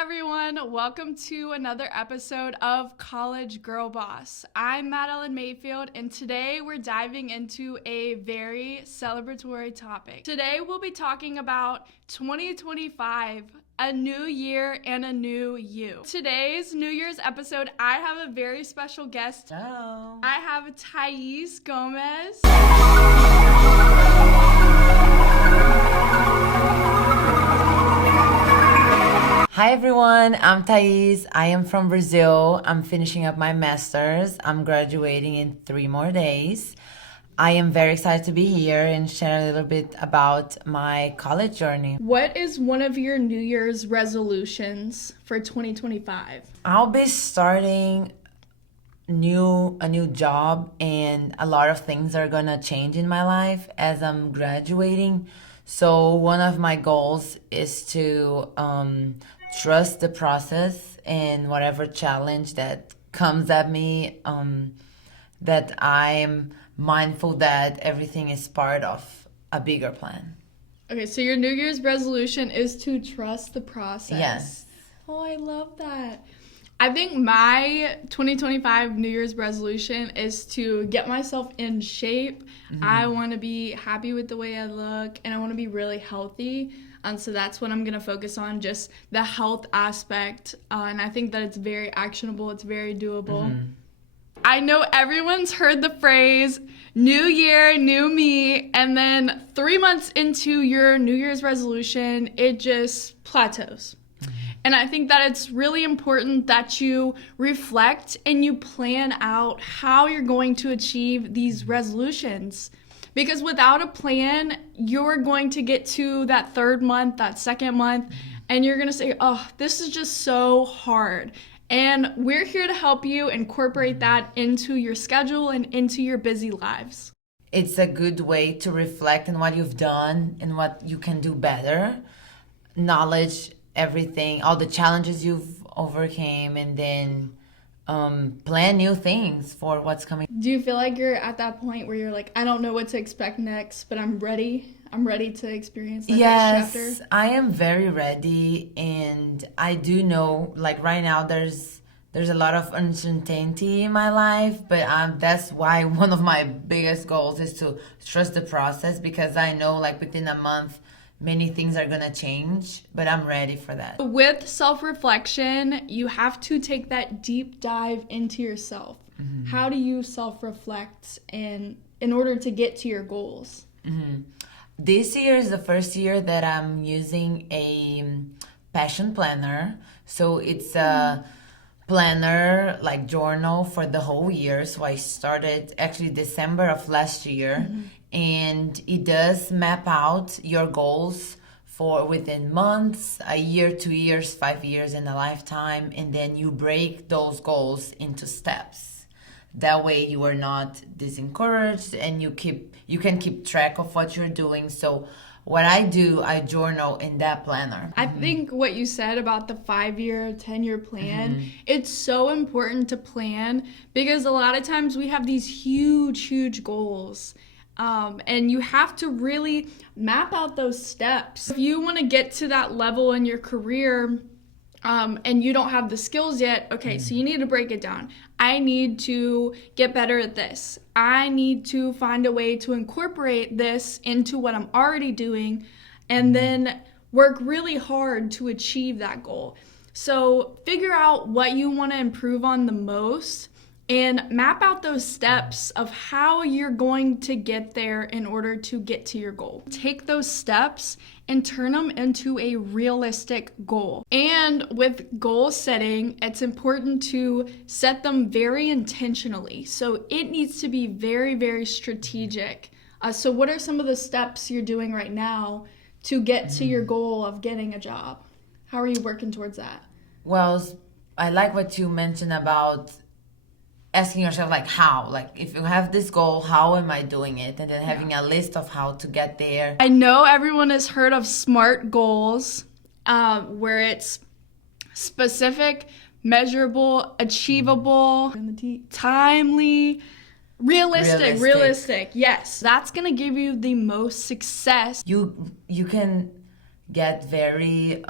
everyone. Welcome to another episode of College Girl Boss. I'm Madeline Mayfield, and today we're diving into a very celebratory topic. Today we'll be talking about 2025, a new year and a new you. Today's New Year's episode, I have a very special guest. Hello. I have Thais Gomez. Hi everyone, I'm Thais. I am from Brazil. I'm finishing up my master's. I'm graduating in 3 more days. I am very excited to be here and share a little bit about my college journey. What is one of your New Year's resolutions for 2025? I'll be starting a new job, and a lot of things are gonna change in my life as I'm graduating. So one of my goals is to trust the process and whatever challenge that comes at me, that I'm mindful that everything is part of a bigger plan. Okay, so your New Year's resolution is to trust the process. Yes. Oh, I love that. I think my 2025 New Year's resolution is to get myself in shape. I want to be happy with the way I look, and I want to be really healthy. So that's what I'm going to focus on, just the health aspect. And I think that it's very actionable. It's very doable. I know everyone's heard the phrase, new year, new me, and then 3 months into your New Year's resolution, it just plateaus. And I think that it's really important that you reflect and you plan out how you're going to achieve these resolutions. Because without a plan, you're going to get to that 3rd month, that 2nd month, and you're going to say, oh, this is just so hard. And we're here to help you incorporate that into your schedule and into your busy lives. It's a good way to reflect on what you've done and what you can do better. Knowledge everything, all the challenges you've overcame, and then plan new things for what's coming. Do you feel like you're at that point where you're like, I don't know what to expect next, but I'm ready? I'm ready to experience the next chapter? Yes, I am very ready, and I do know, like right now, there's a lot of uncertainty in my life, but that's why one of my biggest goals is to trust the process, because I know like within a month, many things are gonna change, but I'm ready for that. With self-reflection, you have to take that deep dive into yourself. How do you self-reflect in order to get to your goals? This year is the first year that I'm using a passion planner. So it's a planner, like journal for the whole year. So I started actually December of last year. And it does map out your goals for within months, a year, 2 years, 5 years, and a lifetime. And then you break those goals into steps. That way you are not discouraged, and you can keep track of what you're doing. So what I do, I journal in that planner. I think what you said about the 5-year, 10-year plan, it's so important to plan, because a lot of times we have these huge goals. And you have to really map out those steps. If you want to get to that level in your career, and you don't have the skills yet, okay, so you need to break it down. I need to get better at this. I need to find a way to incorporate this into what I'm already doing, and then work really hard to achieve that goal. So figure out what you want to improve on the most, and map out those steps of how you're going to get there in order to get to your goal. Take those steps and turn them into a realistic goal. And with goal setting, it's important to set them very intentionally. So it needs to be very strategic. So what are some of the steps you're doing right now to get to your goal of getting a job? How are you working towards that? Well, I like what you mentioned about asking yourself, like, how? Like, if you have this goal, how am I doing it? And then having a list of how to get there. I know everyone has heard of SMART goals, where it's specific, measurable, achievable, timely, realistic. Yes, that's going to give you the most success. You can get very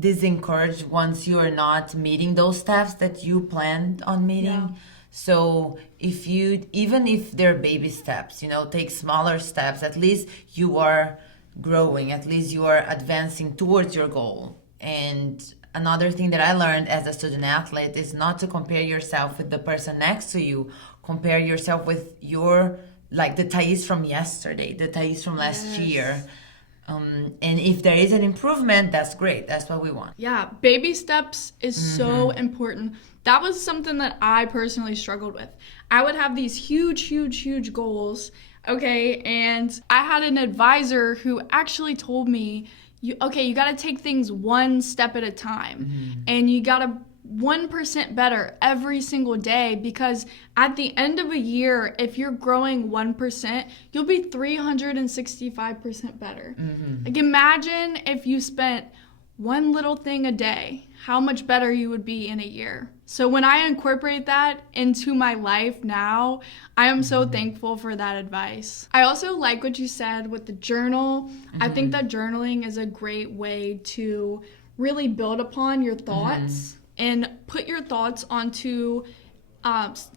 discouraged once you are not meeting those steps that you planned on meeting. Yeah. So if you, even if they're baby steps, take smaller steps, at least you are growing, at least you are advancing towards your goal. And another thing that I learned as a student athlete is not to compare yourself with the person next to you. Compare yourself with the Thais from yesterday, the Thais from last year. And if there is an improvement, that's great. That's what we want. Yeah, baby steps is so important. That was something that I personally struggled with. I would have these huge goals, okay? And I had an advisor who actually told me, you got to take things one step at a time. And you got to 1% better every single day, because at the end of a year, if you're growing 1%, you'll be 365% better. Like, imagine if you spent one little thing a day, how much better you would be in a year. So when I incorporate that into my life now, I am so thankful for that advice. I also like what you said with the journal. I think that journaling is a great way to really build upon your thoughts and put your thoughts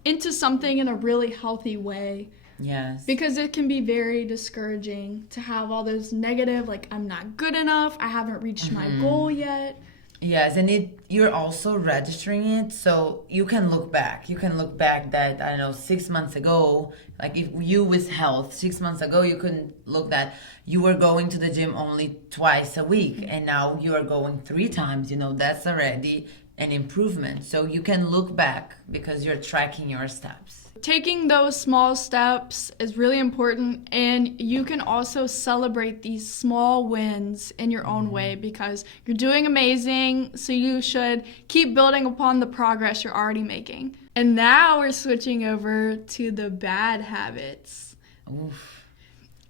into something in a really healthy way. Yes. Because it can be very discouraging to have all those negative, like, I'm not good enough, I haven't reached my goal yet. Yes, and you're also registering it, so you can look back. You can look back that, I don't know, 6 months ago, like if you with health, 6 months ago, you couldn't look that you were going to the gym only twice a week, and now you are going 3 times. That's already an improvement. So you can look back because you're tracking your steps. Taking those small steps is really important, and you can also celebrate these small wins in your own way, because you're doing amazing, so you should keep building upon the progress you're already making. And now we're switching over to the bad habits. Oof.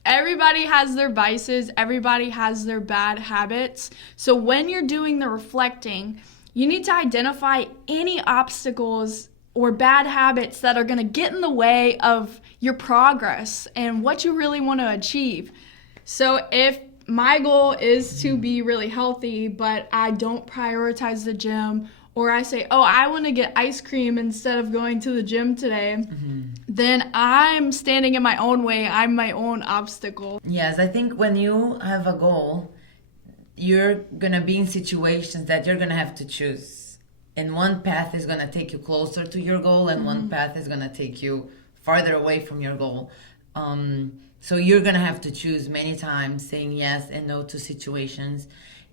Everybody has their vices, everybody has their bad habits. So when you're doing the reflecting, you need to identify any obstacles or bad habits that are going to get in the way of your progress and what you really want to achieve. So if my goal is to be really healthy, but I don't prioritize the gym, or I say, I want to get ice cream instead of going to the gym today, then I'm standing in my own way. I'm my own obstacle. Yes, I think when you have a goal, you're going to be in situations that you're going to have to choose. And one path is going to take you closer to your goal, and one path is going to take you farther away from your goal. So you're going to have to choose many times, saying yes and no to situations,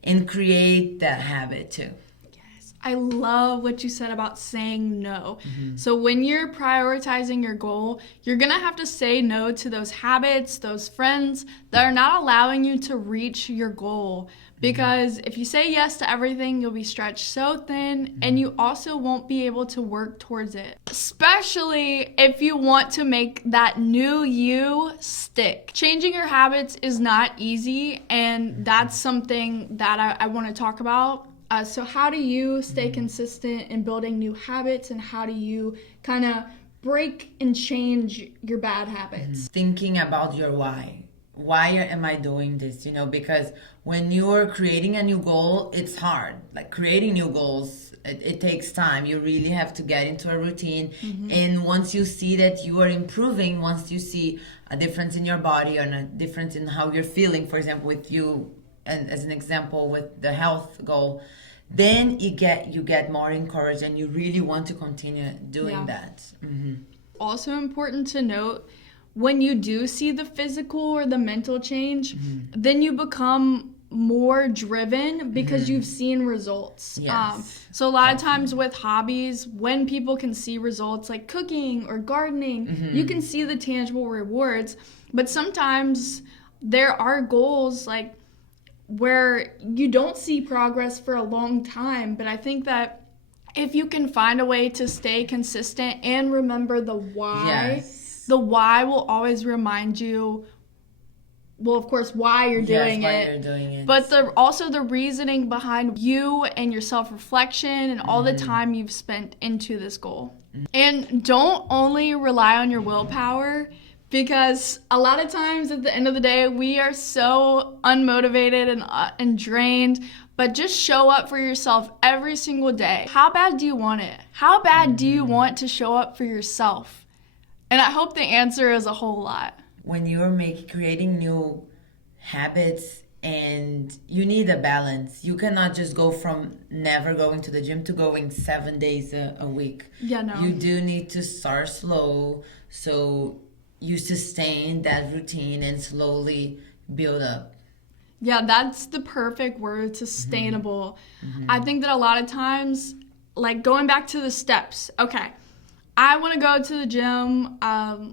and create that habit too. Yes, I love what you said about saying no. So when you're prioritizing your goal, you're going to have to say no to those habits, those friends that are not allowing you to reach your goal. Because if you say yes to everything, you'll be stretched so thin, and you also won't be able to work towards it. Especially if you want to make that new you stick. Changing your habits is not easy, and that's something that I want to talk about. So how do you stay consistent in building new habits, and how do you kind of break and change your bad habits? Thinking about your why. Why am I doing this? Because when you're creating a new goal, it's hard. Like, creating new goals, it takes time. You really have to get into a routine. And once you see that you are improving, once you see a difference in your body and a difference in how you're feeling, for example, with you, and as an example with the health goal, then you get more encouraged, and you really want to continue doing that. Also important to note, when you do see the physical or the mental change, then you become more driven because you've seen results. Yes. So a lot of times with hobbies, when people can see results like cooking or gardening, you can see the tangible rewards. But sometimes there are goals like where you don't see progress for a long time. But I think that if you can find a way to stay consistent and remember the why, the why will always remind you, well, of course, why you're doing it. But also the reasoning behind you and your self-reflection and all the time you've spent into this goal. And don't only rely on your willpower, because a lot of times at the end of the day, we are so unmotivated and drained. but just show up for yourself every single day. How bad do you want it? How bad do you want to show up for yourself? And I hope the answer is a whole lot. When you're creating new habits, and you need a balance. You cannot just go from never going to the gym to going 7 days a week. Yeah, no. You do need to start slow, so you sustain that routine and slowly build up. Yeah, that's the perfect word, sustainable. I think that a lot of times, like going back to the steps, okay, I want to go to the gym.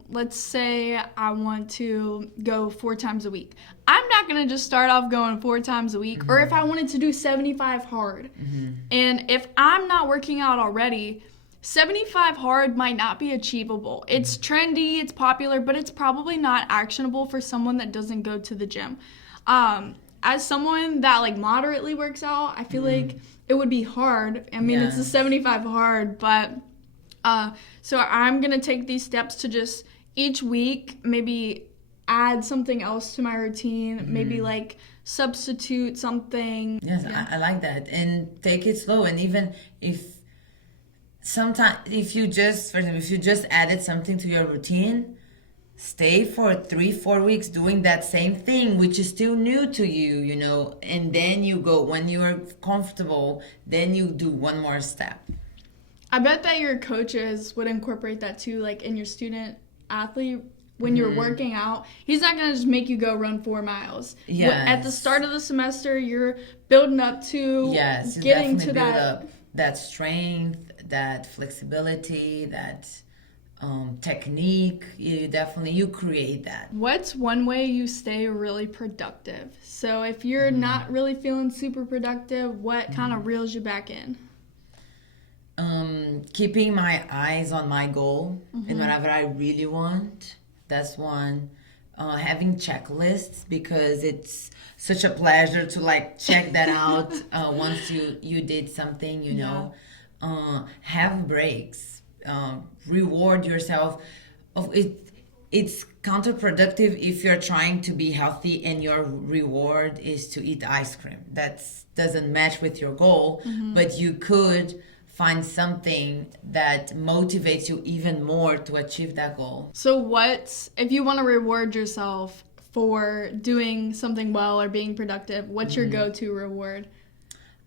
Let's say I want to go 4 times a week. I'm not going to just start off going 4 times a week, or if I wanted to do 75 hard. And if I'm not working out already, 75 hard might not be achievable. It's trendy, it's popular, but it's probably not actionable for someone that doesn't go to the gym. As someone that like moderately works out, I feel like it would be hard. I mean, it's a 75 hard, but so I'm going to take these steps to just each week maybe add something else to my routine, maybe like substitute something. Yes, I like that. And take it slow. And even if sometimes, if you just, for example, if you just added something to your routine, stay for 3-4 weeks doing that same thing, which is still new to you, you know, and then you go, when you are comfortable, then you do one more step. I bet that your coaches would incorporate that too, like in your student athlete, when you're working out. He's not going to just make you go run 4 miles. Yes. At the start of the semester, you're building up to getting to that strength, that flexibility, that technique. You create that. What's one way you stay really productive? So if you're not really feeling super productive, what kind of reels you back in? Keeping my eyes on my goal and whatever I really want. That's one. Having checklists, because it's such a pleasure to like check that out once you did something, you know. Have breaks. Reward yourself. It's counterproductive if you're trying to be healthy and your reward is to eat ice cream. That doesn't match with your goal, but you could find something that motivates you even more to achieve that goal. So if you want to reward yourself for doing something well or being productive, what's your go-to reward?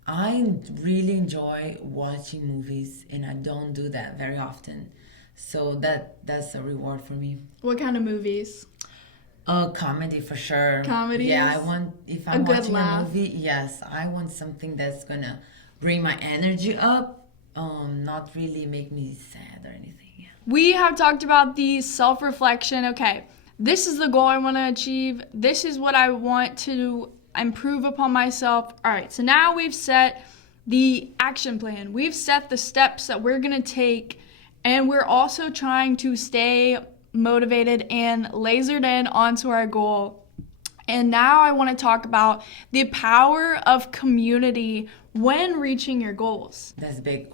I really enjoy watching movies, and I don't do that very often. So that's a reward for me. What kind of movies? Comedy for sure. Comedies? Yeah, if I'm watching a movie, yes, I want something that's gonna bring my energy up. Not really make me sad or anything. Yeah. We have talked about the self-reflection. Okay, this is the goal I want to achieve. This is what I want to improve upon myself. All right, so now we've set the action plan. We've set the steps that we're going to take, and we're also trying to stay motivated and lasered in onto our goal. And now I want to talk about the power of community when reaching your goals. That's big.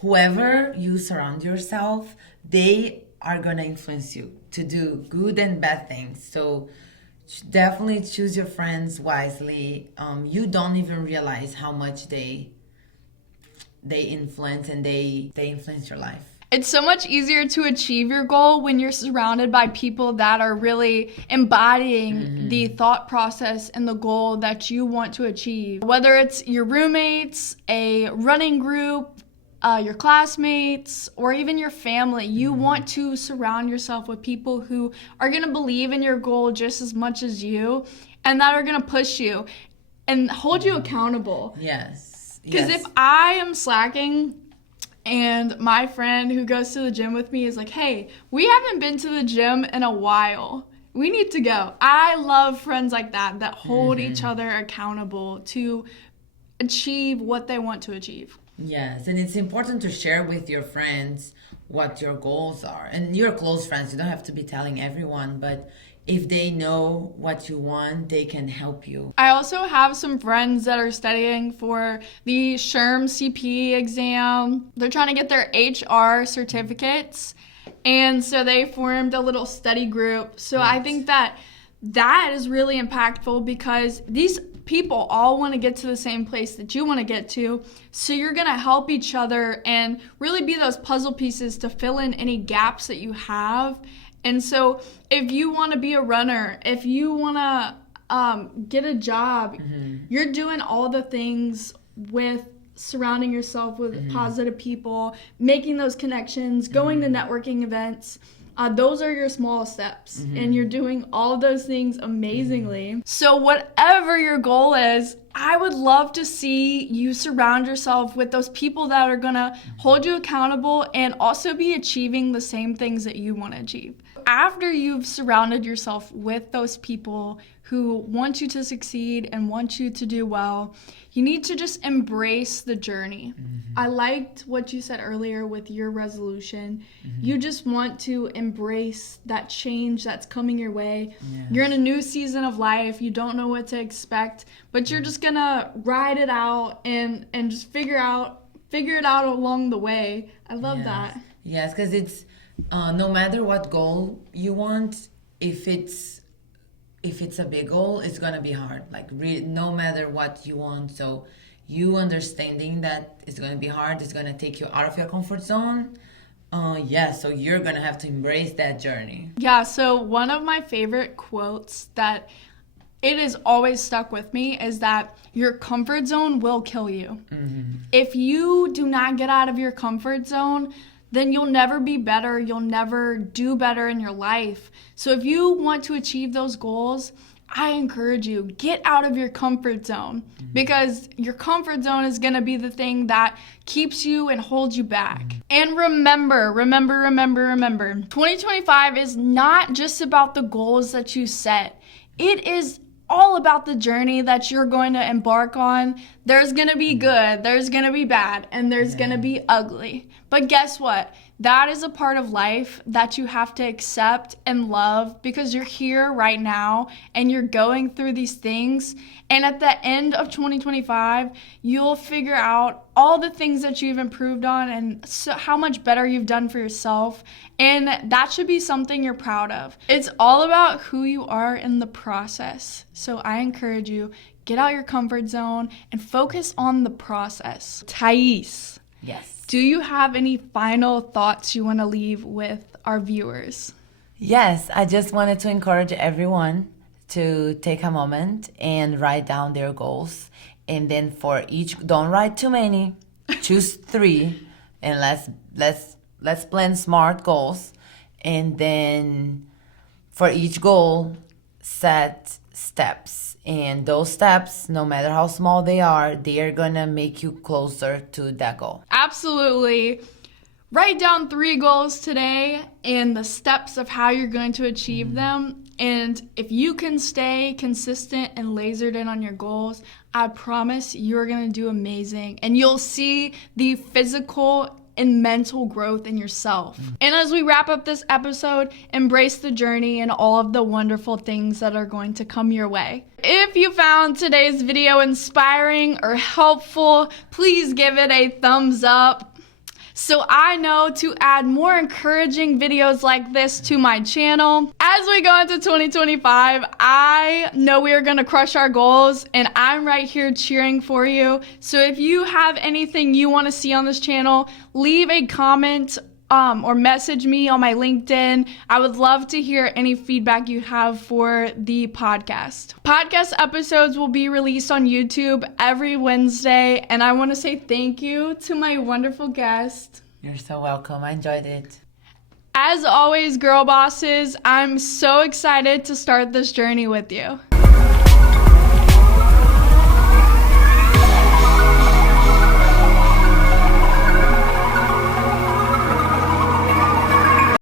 Whoever you surround yourself, they are going to influence you to do good and bad things. So definitely choose your friends wisely. You don't even realize how much they influence, and they influence your life. It's so much easier to achieve your goal when you're surrounded by people that are really embodying the thought process and the goal that you want to achieve. Whether it's your roommates, a running group, your classmates, or even your family, you want to surround yourself with people who are going to believe in your goal just as much as you, and that are going to push you and hold you accountable. Yes. Because if I am slacking, and my friend who goes to the gym with me is like, hey, we haven't been to the gym in a while. We need to go. I love friends like that hold each other accountable to achieve what they want to achieve. Yes, and it's important to share with your friends what your goals are. And your close friends, you don't have to be telling everyone, but if they know what you want, they can help you. I also have some friends that are studying for the SHRM CP exam. They're trying to get their HR certificates, and so they formed a little study group. So I think that is really impactful, because these people all want to get to the same place that you want to get to. So you're going to help each other and really be those puzzle pieces to fill in any gaps that you have. And so if you want to be a runner, if you want to get a job, you're doing all the things with surrounding yourself with positive people, making those connections, going to networking events. Those are your small steps, and you're doing all of those things amazingly. So whatever your goal is, I would love to see you surround yourself with those people that are gonna hold you accountable and also be achieving the same things that you want to achieve. After you've surrounded yourself with those people who want you to succeed and want you to do well, you need to just embrace the journey. I liked what you said earlier with your resolution. You just want to embrace that change that's coming your way. You're in a new season of life. You don't know what to expect, but you're just gonna ride it out and just figure it out along the way. I love that. Yes, because it's no matter what goal you want, if it's a big goal, it's gonna be hard. Like no matter what you want, so you understanding that it's gonna be hard, it's gonna take you out of your comfort zone. So you're gonna have to embrace that journey. Yeah. So one of my favorite quotes that it has always stuck with me is that your comfort zone will kill you. If you do not get out of your comfort zone, then you'll never be better. You'll never do better in your life. So if you want to achieve those goals, I encourage you, get out of your comfort zone, because your comfort zone is gonna be the thing that keeps you and holds you back. And remember, 2025 is not just about the goals that you set. It is all about the journey that you're going to embark on. There's gonna be good, there's gonna be bad, and there's gonna be ugly. But guess what? That is a part of life that you have to accept and love, because you're here right now and you're going through these things. And at the end of 2025, you'll figure out all the things that you've improved on and how much better you've done for yourself. And that should be something you're proud of. It's all about who you are in the process. So I encourage you, get out your comfort zone and focus on the process. Thais. Yes. Do you have any final thoughts you want to leave with our viewers? Yes, I just wanted to encourage everyone to take a moment and write down their goals. And then for each, don't write too many, choose 3, and let's plan smart goals. And then for each goal, set steps. And those steps, no matter how small they are gonna make you closer to that goal. Absolutely. Write down 3 goals today and the steps of how you're going to achieve them. And if you can stay consistent and lasered in on your goals, I promise you're going to do amazing. And you'll see the physical and mental growth in yourself. And as we wrap up this episode, embrace the journey and all of the wonderful things that are going to come your way. If you found today's video inspiring or helpful, please give it a thumbs up, so I know to add more encouraging videos like this to my channel. As we go into 2025, I know we are gonna crush our goals, and I'm right here cheering for you. So if you have anything you wanna see on this channel, leave a comment or message me on my LinkedIn. I would love to hear any feedback you have for the podcast. Podcast episodes will be released on YouTube every Wednesday, and I want to say thank you to my wonderful guest. You're so welcome. I enjoyed it. As always, girl bosses, I'm so excited to start this journey with you.